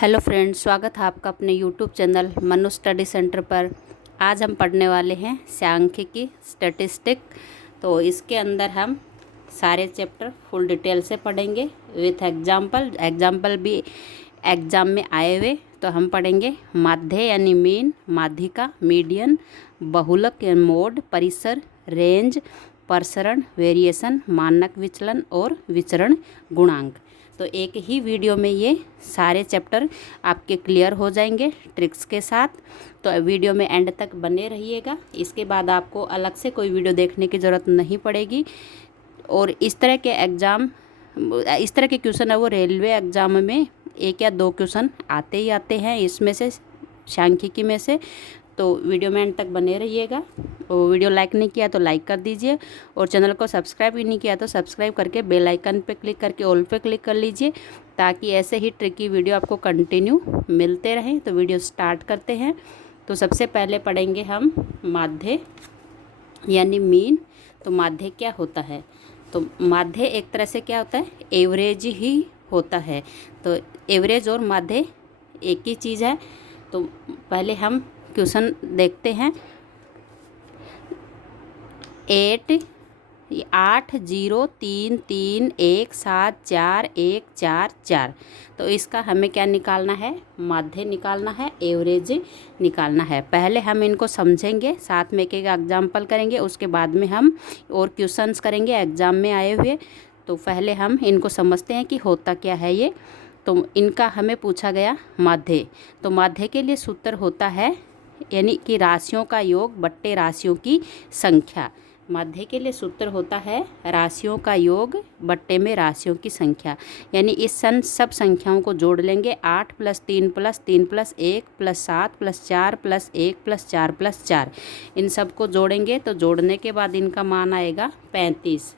Hello friends, स्वागत है आपका अपने YouTube channel Manu study centre पर। आज हम पढ़ने वाले हैं सांख्यिकी स्टैटिस्टिक। तो इसके अंदर हम सारे चैप्टर फुल डिटेल से पढ़ेंगे विथ एग्जाम्पल भी एग्ज़ाम में आए हुए। तो हम पढ़ेंगे माध्य यानी मीन, माध्यिका, मीडियन, बहुलक या मोड, परिसर, रेंज, प्रसरण, वेरिएशन, मानक विचलन और विचरण गुणांक। तो एक ही वीडियो में ये सारे चैप्टर आपके क्लियर हो जाएंगे ट्रिक्स के साथ। तो वीडियो में एंड तक बने रहिएगा। इसके बाद आपको अलग से कोई वीडियो देखने की ज़रूरत नहीं पड़ेगी। और इस तरह के क्वेश्चन है वो रेलवे एग्ज़ाम में 1 या 2 क्वेश्चन आते ही आते हैं इसमें से, सांख्यिकी में से। तो वीडियो में एंड तक बने रहिएगा। और वीडियो लाइक नहीं किया तो लाइक कर दीजिए, और चैनल को सब्सक्राइब भी नहीं किया तो सब्सक्राइब करके बेल आइकन पे क्लिक करके ऑल पे क्लिक कर लीजिए, ताकि ऐसे ही ट्रिकी वीडियो आपको कंटिन्यू मिलते रहें। तो वीडियो स्टार्ट करते हैं। तो सबसे पहले पढ़ेंगे हम माध्य यानी मीन। तो माध्य क्या होता है? तो माध्य एक तरह से क्या होता है, एवरेज ही होता है। तो एवरेज और माध्य एक ही चीज़ है। तो पहले हम क्वेश्चन देखते हैं। 8033174 तो इसका हमें क्या निकालना है? माध्य निकालना है, एवरेज निकालना है। पहले हम इनको समझेंगे, साथ में एक एग्जाम्पल करेंगे, उसके बाद में हम और क्वेश्चंस करेंगे एग्ज़ाम में आए हुए। तो पहले हम इनको समझते हैं कि होता क्या है ये। तो इनका हमें पूछा गया माध्य। तो माध्य के लिए सूत्र होता है यानी कि राशियों का योग बट्टे राशियों की संख्या। माध्य के लिए सूत्र होता है राशियों का योग बट्टे में राशियों की संख्या। यानी इस सब संख्याओं को जोड़ लेंगे। 8 + 3 + 3 + 1 + 7 + 4 + 1 + 4 + 4, इन सब को जोड़ेंगे। तो जोड़ने के बाद इनका मान आएगा 35।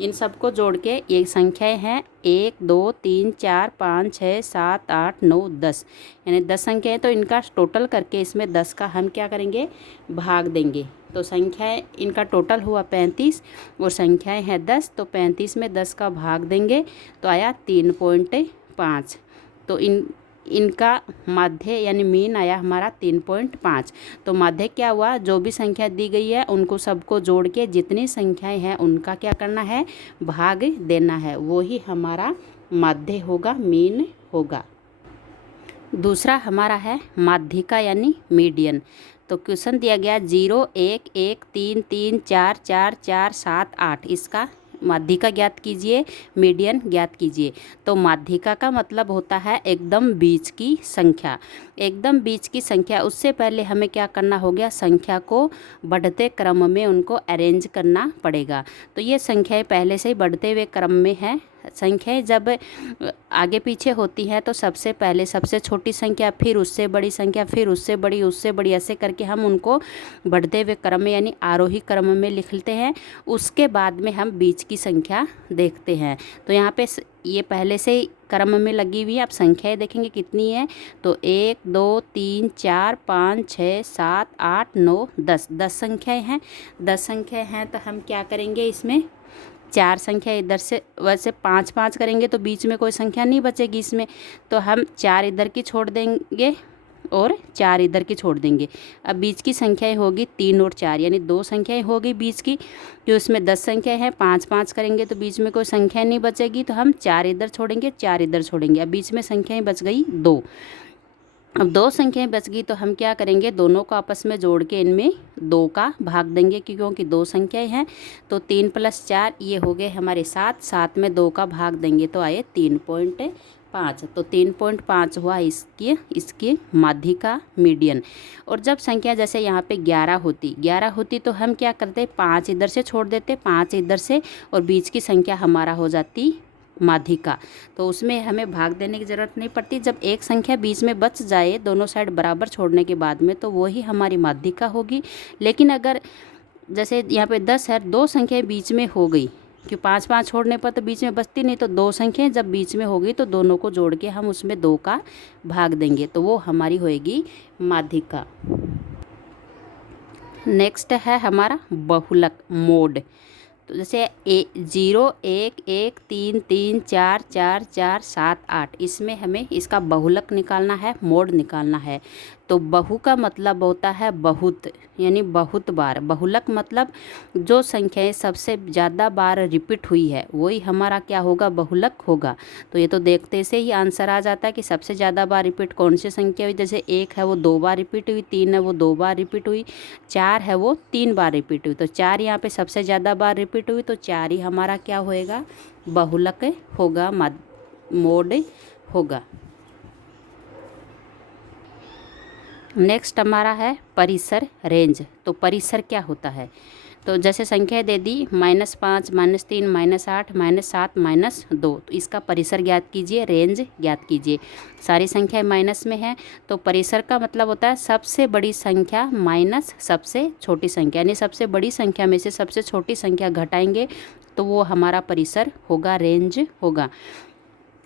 इन सबको जोड़ के ये संख्याएं हैं 1 2 3 4 5 6 7 8 9 10, यानी 10 संख्याएं। तो इनका टोटल करके इसमें 10 का हम क्या करेंगे? भाग देंगे। तो संख्याएं इनका टोटल हुआ 35 और संख्याएं हैं 10। तो 35 में 10 का भाग देंगे तो आया 3.5। तो इनका माध्य यानी मीन आया हमारा 3.5। तो माध्य क्या हुआ? जो भी संख्या दी गई है उनको सबको जोड़ के जितनी संख्याएं हैं उनका क्या करना है? भाग देना है। वो ही हमारा माध्य होगा, मीन होगा। दूसरा हमारा है माध्यिका यानी मीडियन। तो क्वेश्चन दिया गया 0 1 1 3 3 4 4 4 7 8, इसका माध्यिका ज्ञात कीजिए, मीडियन ज्ञात कीजिए। तो माध्यिका का मतलब होता है एकदम बीच की संख्या। एकदम बीच की संख्या, उससे पहले हमें क्या करना हो गया? संख्या को बढ़ते क्रम में उनको अरेंज करना पड़ेगा। तो ये संख्याएं पहले से ही बढ़ते हुए क्रम में है। संख्याएं जब आगे पीछे होती हैं तो सबसे पहले सबसे छोटी संख्या, फिर उससे बड़ी संख्या, फिर उससे बड़ी, उससे बड़ी, ऐसे करके हम उनको बढ़ते हुए क्रम में यानी आरोही क्रम में लिखते हैं। उसके बाद में हम बीच की संख्या देखते हैं। तो यहाँ पे ये पहले से ही क्रम में लगी हुई है। आप संख्याएं देखेंगे कितनी है। तो 1 2 3 4 5 6 7 8 9 10, 10 संख्याएं हैं। 10 संख्याएं हैं तो हम क्या करेंगे? इसमें 4 संख्या इधर से, वैसे 5 5 करेंगे तो बीच में कोई संख्या नहीं बचेगी इसमें। तो हम 4 इधर की छोड़ देंगे और 4 इधर की छोड़ देंगे। अब बीच की संख्याएं होगी 3 और 4, यानी 2 संख्याएं होगी बीच की। जो इसमें 10 संख्याएं हैं, 5 5 करेंगे तो बीच में कोई संख्या नहीं बचेगी। तो हम 4 इधर छोड़ेंगे, 4 इधर छोड़ेंगे। अब बीच में संख्याएं बच गई 2। अब 2 संख्याएं बच गई तो हम क्या करेंगे? दोनों को आपस में जोड़ के इनमें 2 का भाग देंगे, क्योंकि 2 संख्याएं हैं। तो 3 + 4 ये हो गए हमारे 7, 7 में 2 का भाग देंगे तो आए 3.5। तो 3.5 हुआ इसकी माध्यिका, मीडियन। और जब संख्या जैसे यहाँ पे 11 होती तो हम क्या करते? 5 इधर से छोड़ देते, 5 इधर से, और बीच की संख्या हमारा हो जाती माध्यिका। तो उसमें हमें भाग देने की ज़रूरत नहीं पड़ती। जब एक संख्या बीच में बच जाए दोनों साइड बराबर छोड़ने के बाद में, तो वो ही हमारी माध्यिका होगी। लेकिन अगर जैसे यहाँ पे 10 है, 2 संख्याएं बीच में हो गई, कि 5 5 छोड़ने पर तो बीच में बचती नहीं। तो 2 संख्याएं जब बीच में हो गई तो दोनों को जोड़ के हम उसमें 2 का भाग देंगे, तो वो हमारी होएगी माध्यिका। नेक्स्ट है हमारा बहुलक, मोड। तो जैसे 0 1 1 3 3 4 4 4 7 8, इसमें हमें इसका बहुलक निकालना है, मोड निकालना है। तो बहु का मतलब होता है बहुत, यानी बहुत बार। बहुलक मतलब जो संख्याएं सबसे ज़्यादा बार रिपीट हुई है वही हमारा क्या होगा, बहुलक होगा। तो ये तो देखते से ही आंसर आ जाता है कि सबसे ज़्यादा बार रिपीट कौन सी संख्या हुई। जैसे 1 है वो 2 बार रिपीट हुई, 3 है वो 2 बार रिपीट हुई, 4 है वो 3 बार रिपीट हुई। तो 4 यहाँ पे सबसे ज़्यादा बार रिपीट हुई, तो 4 ही हमारा क्या होएगा, बहुलक होगा, मोड होगा। नेक्स्ट हमारा है परिसर, रेंज। तो परिसर क्या होता है, तो जैसे संख्या दे दी -5 -3 -8 -7 -2, तो इसका परिसर ज्ञात कीजिए, रेंज ज्ञात कीजिए। सारी संख्याएं माइनस में है, तो परिसर का मतलब होता है सबसे बड़ी संख्या माइनस सबसे छोटी संख्या, यानी सबसे बड़ी संख्या में से सबसे छोटी संख्या घटाएंगे तो वो हमारा परिसर होगा, रेंज होगा।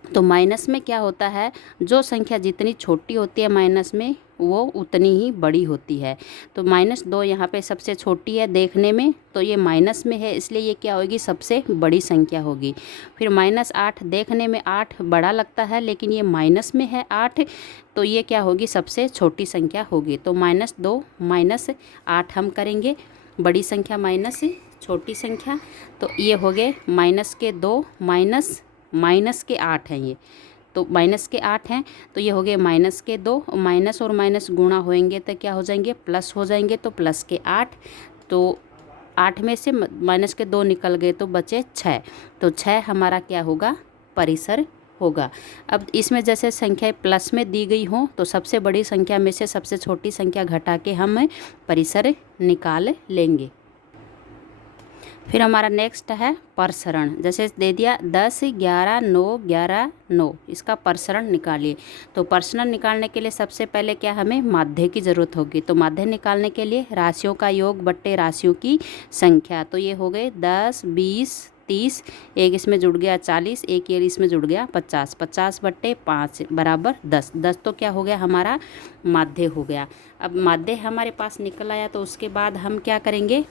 तो माइनस में क्या होता है, जो संख्या जितनी छोटी होती है माइनस में वो उतनी ही बड़ी होती है। तो -2 यहाँ पे सबसे छोटी है देखने में, तो ये माइनस में है, इसलिए ये क्या होगी, सबसे बड़ी संख्या होगी। फिर -8 देखने में 8 बड़ा लगता है, लेकिन ये माइनस में है 8, तो ये क्या होगी, सबसे छोटी संख्या होगी। तो -2 -8 हम करेंगे, बड़ी संख्या माइनस छोटी संख्या, तो ये हो गए -2 माइनस के 8 हैं ये, तो माइनस के 8 हैं, तो ये हो गए -2, माइनस और माइनस गुणा होएंगे तो क्या हो जाएंगे, प्लस हो जाएंगे, तो प्लस के 8। तो 8 में से -2 निकल गए तो बचे 6, तो 6 हमारा क्या होगा, परिसर होगा। अब इसमें जैसे संख्याएं प्लस में दी गई हों, तो सबसे बड़ी संख्या में से सबसे छोटी संख्या घटा के हम परिसर निकाल लेंगे। फिर हमारा नेक्स्ट है प्रसरण। जैसे दे दिया 10 11 9 11 9, इसका प्रसरण निकालिए। तो प्रसरण निकालने के लिए सबसे पहले क्या, हमें माध्य की ज़रूरत होगी। तो माध्य निकालने के लिए राशियों का योग बट्टे राशियों की संख्या। तो ये हो गए 10 20 30, एक इसमें जुड़ गया 40, एक ये इसमें जुड़ गया 50, 50 बट्टे 5 बराबर 10, 10 तो क्या हो गया, हमारा माध्य हो गया। अब माध्य हमारे पास निकल आया, तो उसके बाद हम क्या करेंगे,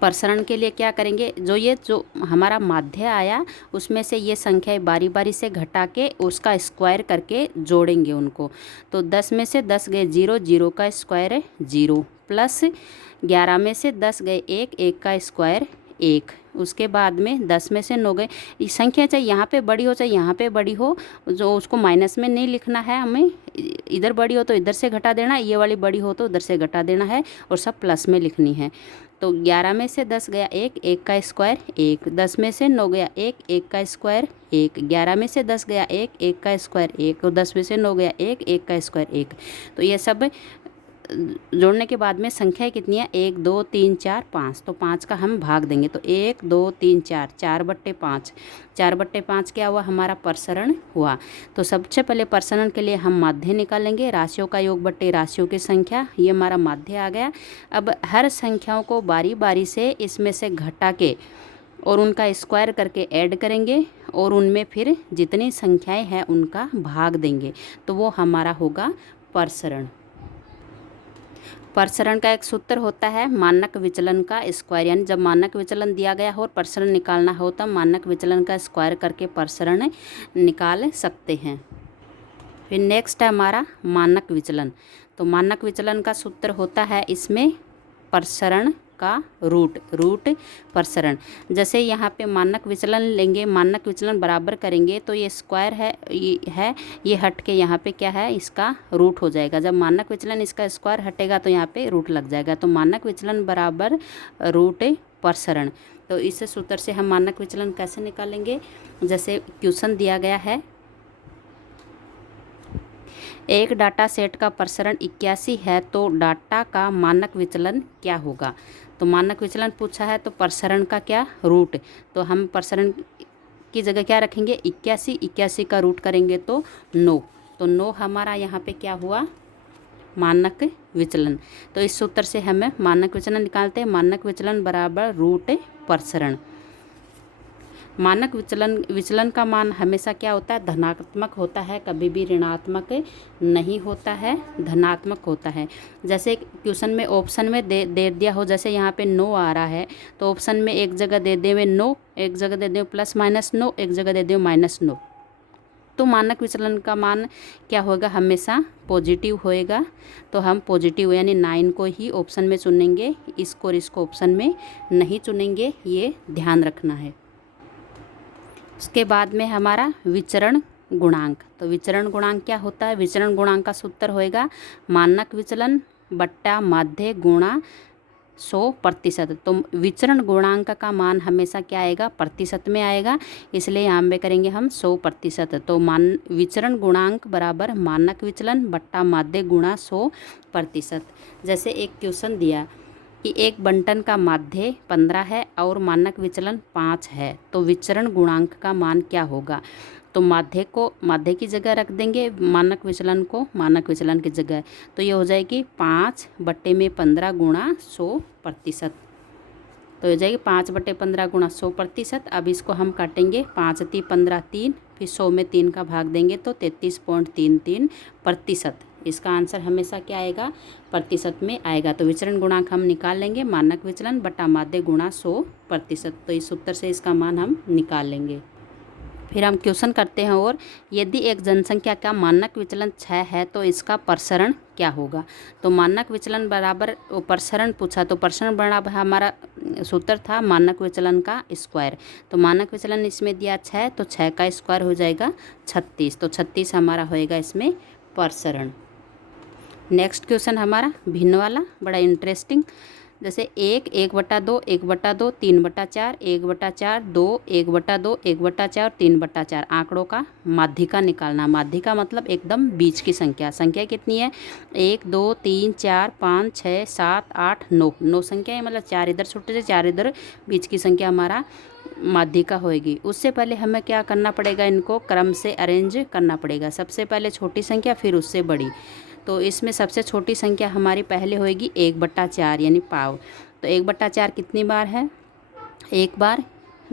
प्रसरण के लिए क्या करेंगे, जो हमारा माध्य आया उसमें से ये संख्याएं बारी बारी से घटा के उसका स्क्वायर करके जोड़ेंगे उनको। तो 10 में से 10 गए 0, 0 का स्क्वायर 0, प्लस 11 में से 10 गए 1, 1 का स्क्वायर 1। उसके बाद में 10 में से 9 गए, संख्या चाहे यहाँ पे बड़ी हो चाहे यहाँ पे बड़ी हो, जो उसको माइनस में नहीं लिखना है हमें, इधर बड़ी हो तो इधर से घटा देना, ये वाली बड़ी हो तो उधर से घटा देना है, और सब प्लस में लिखनी है। तो 11 में से 10 गया 1, 1 का स्क्वायर 1, 10 में से 9 गया 1, 1 का स्क्वायर 1, 11 में से 10 गया 1, 1 का स्क्वायर 1, और 10 में से 9 गया 1, 1 का स्क्वायर 1। तो ये सब जोड़ने के बाद में संख्याएं कितनी है, 1 2 3 4 5, तो 5 का हम भाग देंगे। तो 1 2 3 4, 4 बट्टे 5, 4 बट्टे 5 क्या हुआ, हमारा प्रसरण हुआ। तो सबसे पहले प्रसरण के लिए हम माध्य निकालेंगे, राशियों का योग बट्टे राशियों की संख्या, ये हमारा माध्य आ गया। अब हर संख्याओं को बारी बारी से इसमें से घटा के और उनका स्क्वायर करके ऐड करेंगे, और उनमें फिर जितनी संख्याएं हैं उनका भाग देंगे, तो वो हमारा होगा प्रसरण। प्रसरण का एक सूत्र होता है मानक विचलन का स्क्वायर, यानी जब मानक विचलन दिया गया हो और प्रसरण निकालना हो तब मानक विचलन का स्क्वायर करके प्रसरण निकाल सकते हैं। फिर नेक्स्ट है हमारा मानक विचलन। तो मानक विचलन का सूत्र होता है इसमें प्रसरण का रूट प्रसरण। जैसे यहाँ पे मानक विचलन लेंगे, मानक विचलन बराबर करेंगे, तो ये स्क्वायर ये हट के यहाँ पे क्या है, इसका रूट हो जाएगा। जब मानक विचलन इसका स्क्वायर हटेगा तो यहाँ पे रूट लग जाएगा। तो मानक विचलन बराबर रूट प्रसरण। तो इस सूत्र से हम मानक विचलन कैसे निकालेंगे, जैसे क्वेश्चन दिया गया है, एक डाटा सेट का प्रसरण 81 है तो डाटा का मानक विचलन क्या होगा। तो मानक विचलन पूछा है तो प्रसरण का क्या, रूट। तो हम प्रसरण की जगह क्या रखेंगे, 81 का रूट करेंगे तो 9, तो 9 हमारा यहाँ पे क्या हुआ, मानक विचलन। तो इस सूत्र से हमें मानक विचलन निकालते हैं, मानक विचलन बराबर रूट प्रसरण। मानक विचलन का मान हमेशा क्या होता है, धनात्मक होता है, कभी भी ऋणात्मक नहीं होता है, धनात्मक होता है। जैसे क्वेश्चन में ऑप्शन में दे दिया हो, जैसे यहाँ पे 9 आ रहा है तो ऑप्शन में एक जगह दे देवे 9, एक जगह दे देवे +-9, एक जगह दे देवे -9, तो मानक विचलन का मान क्या होगा, हमेशा पॉजिटिव होएगा। तो हम पॉजिटिव यानी 9 को ही ऑप्शन में चुनेंगे, इसको और इसको ऑप्शन में नहीं चुनेंगे, ये ध्यान रखना है। उसके बाद में हमारा विचरण गुणांक। तो विचरण गुणांक क्या होता है, विचरण गुणांक का सूत्र होएगा मानक विचलन बट्टा माध्य गुणा 100%। तो विचरण गुणांक का मान हमेशा क्या आएगा, प्रतिशत में आएगा, इसलिए यहाँ पे करेंगे हम 100%। तो विचरण गुणांक बराबर मानक विचलन बट्टा माध्य गुणा 100%। जैसे एक क्वेश्चन दिया कि एक बंटन का माध्य 15 है और मानक विचलन 5 है, तो विचरण गुणांक का मान क्या होगा। तो माध्य को माध्य की जगह रख देंगे, मानक विचलन को मानक विचलन की जगह, तो ये हो जाएगी 5/15 गुणा 100%। तो हो जाएगी 5/15 गुणा 100%। अब इसको हम काटेंगे, 5 × 15 3, फिर 100 में 3 का भाग देंगे तो 33.33%। इसका आंसर हमेशा क्या आएगा, प्रतिशत में आएगा। तो विचरण गुणांक हम निकाल लेंगे मानक विचलन बटा माध्य गुणा 100%। तो इस सूत्र से इसका मान हम निकाल लेंगे। फिर हम क्वेश्चन करते हैं, और यदि एक जनसंख्या का मानक विचलन 6 है तो इसका प्रसरण क्या होगा। तो मानक विचलन बराबर प्रसरण पूछा, तो प्रसरण बराबर हमारा सूत्र था मानक विचलन का स्क्वायर। तो मानक विचलन इसमें दिया 6, तो 6 का स्क्वायर हो जाएगा 36। तो 36 हमारा होएगा इसमें प्रसरण। नेक्स्ट क्वेश्चन हमारा भिन्न वाला, बड़ा इंटरेस्टिंग। जैसे 1, 1/2, 1/2, 3/4, 1/4, 2, 1/2, 1/4, 3/4 आंकड़ों का माध्यिका निकालना। माध्यिका मतलब एकदम बीच की संख्या। संख्या कितनी है, 1, 2, 3, 4, 5, 6, 7, 8, 9, 9 संख्या है, मतलब 4 इधर छोटे से 4 इधर, बीच की संख्या हमारा माध्यिका होएगी। उससे पहले हमें क्या करना पड़ेगा, इनको क्रम से अरेंज करना पड़ेगा। सबसे पहले छोटी संख्या, फिर उससे बड़ी। तो इसमें सबसे छोटी संख्या हमारी पहले होएगी 1/4 यानी पाव। तो 1/4 कितनी बार है, 1 बार,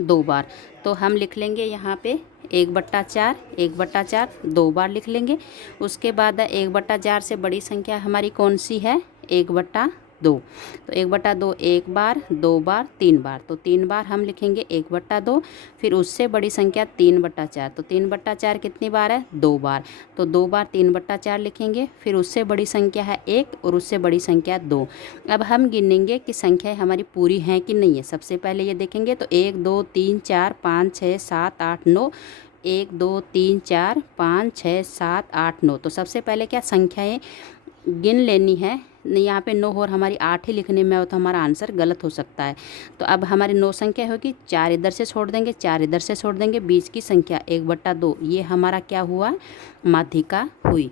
2 बार। तो हम लिख लेंगे यहाँ पे 1/4, 1/4 2 बार लिख लेंगे। उसके बाद 1/4 से बड़ी संख्या हमारी कौन सी है, 1/2। तो 1/2 1 बार, 2 बार, 3 बार। तो 3 बार हम लिखेंगे 1/2। फिर उससे बड़ी संख्या 3/4। तो 3/4 कितनी बार है, 2 बार। तो 2 बार 3/4 लिखेंगे। फिर उससे बड़ी संख्या है 1 और उससे बड़ी संख्या 2। अब हम गिनेंगे कि संख्याएं हमारी पूरी हैं कि नहीं है। सबसे पहले ये देखेंगे, तो 1, 2, 3, 4, 5, 6, 7, 8, 9। 1, 2, 3, 4, 5, 6, 7, 8, 9। तो सबसे पहले क्या संख्याएं गिन लेनी है। यहाँ पे 9 और हमारी 8 ही लिखने में हो तो हमारा आंसर गलत हो सकता है। तो अब हमारी 9 संख्या होगी, 4 इधर से छोड़ देंगे, 4 इधर से छोड़ देंगे, बीच की संख्या 1/2, ये हमारा क्या हुआ, माध्यिका हुई।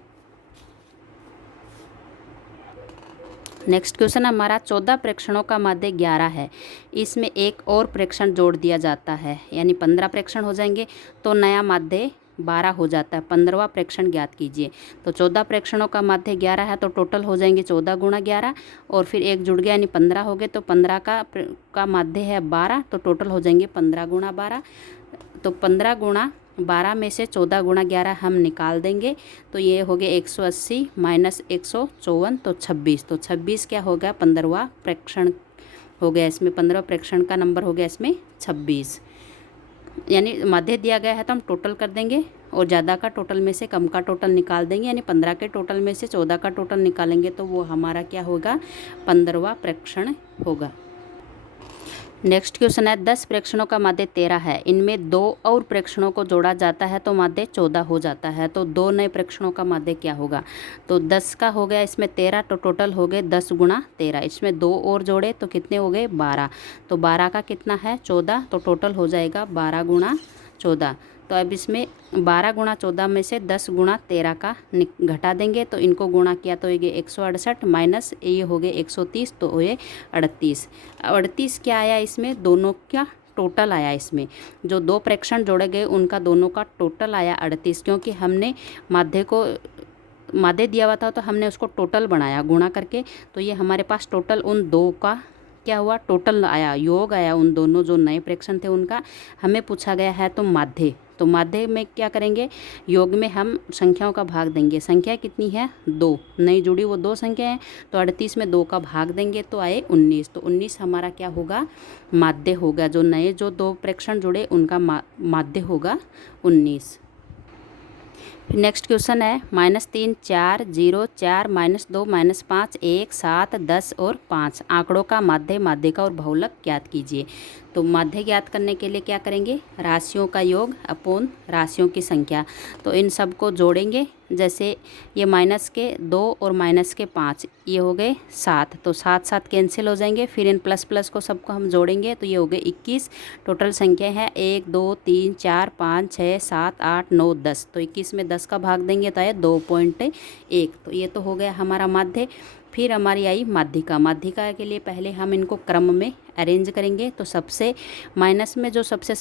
नेक्स्ट क्वेश्चन हमारा 14 प्रेक्षणों का माध्य 11 है, इसमें एक और प्रेक्षण जोड़ दिया जाता है, यानी 15 प्रेक्षण हो जाएंगे, तो नया माध्य 12 हो जाता है। 15वां प्रेक्षण ज्ञात कीजिए। तो 14 प्रेक्षणों का माध्य 11 है, तो टोटल हो जाएंगे 14 × 11, और फिर एक जुड़ गया यानी 15 हो गए। तो 15 का माध्य है 12, तो टोटल हो जाएंगे 15 × 12। तो 15 × 12 में से 14 × 11 हम निकाल देंगे, तो ये हो गया 180 - 154, तो 26। तो 26 क्या हो गया, 15वां प्रेक्षण हो गया इसमें, 15वां प्रेक्षण का नंबर हो गया इसमें 26। यानी माध्य दिया गया है तो हम टोटल कर देंगे, और ज़्यादा का टोटल में से कम का टोटल निकाल देंगे, यानी 15 के टोटल में से 14 का टोटल निकालेंगे, तो वो हमारा क्या होगा, 15वां प्रेक्षण होगा। नेक्स्ट क्वेश्चन है 10 प्रेक्षणों का माध्य 13 है, इनमें 2 और प्रेक्षणों को जोड़ा जाता है तो माध्य 14 हो जाता है। तो 2 नए प्रेक्षणों का माध्य क्या होगा। तो 10 का हो गया इसमें 13, तो टोटल हो गए 10 × 13। इसमें 2 और जोड़े तो कितने हो गए, 12। तो 12 का कितना है, 14, तो टोटल हो जाएगा 12 × 14। तो अब इसमें 12 × 14 में से 10 × 13 का घटा देंगे, तो इनको गुणा किया तो ये 168 माइनस ये हो गए 130, तो ये 38। 38 क्या आया इसमें, दोनों का टोटल आया। इसमें जो 2 प्रेक्षण जोड़े गए उनका दोनों का टोटल आया 38, क्योंकि हमने माध्य दिया हुआ था तो हमने उसको टोटल बनाया गुणा करके, तो ये हमारे पास टोटल उन 2 का क्या हुआ, टोटल आया, योग आया उन दोनों जो नए प्रेक्षण थे उनका। हमें पूछा गया है तो माध्य, तो माध्य में क्या करेंगे, योग में हम संख्याओं का भाग देंगे। संख्या कितनी है, 2 नई जुड़ी वो 2 संख्या है, तो 38 में 2 का भाग देंगे तो आए 19। तो 19 हमारा क्या होगा, माध्य होगा। जो नए जो 2 प्रेक्षण जुड़े उनका माध्य होगा 19। नेक्स्ट क्वेश्चन है -3, 4, 0, 4, -2, -5, 1, 7, 10 और 5 आंकड़ों का माध्य, माध्यिका और बहुलक ज्ञात कीजिए। तो माध्य ज्ञात करने के लिए क्या करेंगे, राशियों का योग अपोन राशियों की संख्या। तो इन सब को जोड़ेंगे, जैसे ये माइनस के 2 और माइनस के 5 ये हो गए 7, तो 7 7 कैंसिल हो जाएंगे। फिर इन प्लस प्लस को सबको हम जोड़ेंगे तो ये हो गए 21। टोटल संख्या है 1 2 3 4 5 6 7 8 9 10। तो 21 में 10 का भाग देंगे तो आए 2.1। तो ये तो हो गया हमारा माध्य। फिर हमारी आई माध्यिका। माध्यिका के लिए पहले हम इनको क्रम में अरेंज करेंगे। तो सबसे माइनस में जो सबसे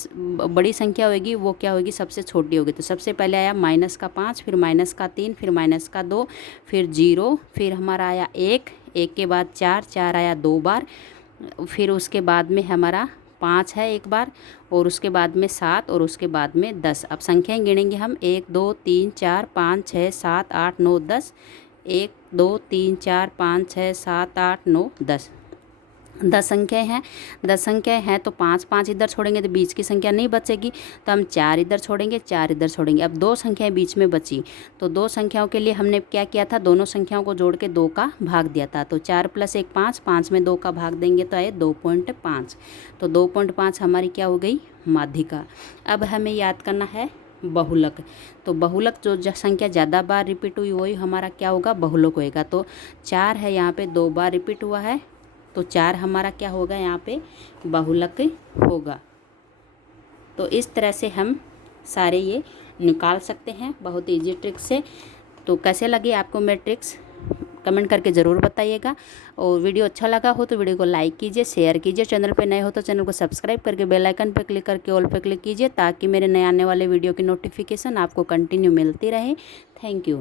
बड़ी संख्या होगी वो क्या होगी, सबसे छोटी होगी। तो सबसे पहले आया माइनस का 5, फिर माइनस का 3, फिर माइनस का 2, फिर 0, फिर हमारा आया 1, 1 के बाद 4, 4 आया 2 बार, फिर उसके बाद में हमारा 5 है 1 बार, और उसके बाद में 7, और उसके बाद में 10। अब संख्याएं गिनेंगे हम, 1 2 3 4 5 6 7 8 9 10। 1 2 3 4 5 6 7 8 9 10। 10 संख्याएँ हैं। 10 संख्याएँ हैं तो 5 5 इधर छोड़ेंगे तो बीच की संख्या नहीं बचेगी, तो हम 4 इधर छोड़ेंगे, 4 इधर छोड़ेंगे। अब 2 संख्याएँ बीच में बची, तो 2 संख्याओं के लिए हमने क्या किया था, दोनों संख्याओं को जोड़ के 2 का भाग दिया था। तो 4 + 1 5, 5 में 2 का भाग देंगे तो आए 2.5। तो 2.5 हमारी क्या हो गई, माध्यिका। अब हमें याद करना है बहुलक। तो बहुलक जो संख्या ज़्यादा बार रिपीट हुई वही हमारा क्या होगा, बहुलक होएगा। तो 4 है यहाँ पे 2 बार रिपीट हुआ है, तो 4 हमारा क्या होगा यहाँ पे, बहुलक होगा। तो इस तरह से हम सारे ये निकाल सकते हैं बहुत ईजी ट्रिक से। तो कैसे लगी आपको मेरे ट्रिक्स, कमेंट करके ज़रूर बताइएगा। और वीडियो अच्छा लगा हो तो वीडियो को लाइक कीजिए, शेयर कीजिए। चैनल पे नए हो तो चैनल को सब्सक्राइब करके बेल आइकन पर क्लिक करके ऑल पे क्लिक कीजिए, ताकि मेरे नए आने वाले वीडियो की नोटिफिकेशन आपको कंटिन्यू मिलती रहे। Thank you.